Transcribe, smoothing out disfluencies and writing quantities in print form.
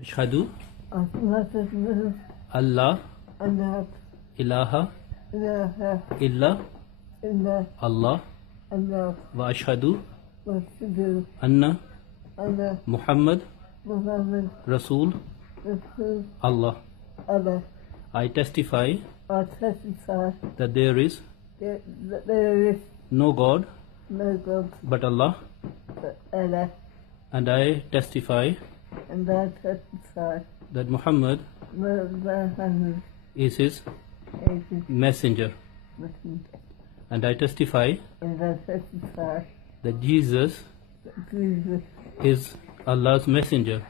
Ashhadu Allah ilaha illa Allah wa ashhadu anna Muhammad Rasul Allah. I testify that there is no God but Allah, and I testify that Muhammad is his messenger, and I testify that Jesus is Allah's messenger.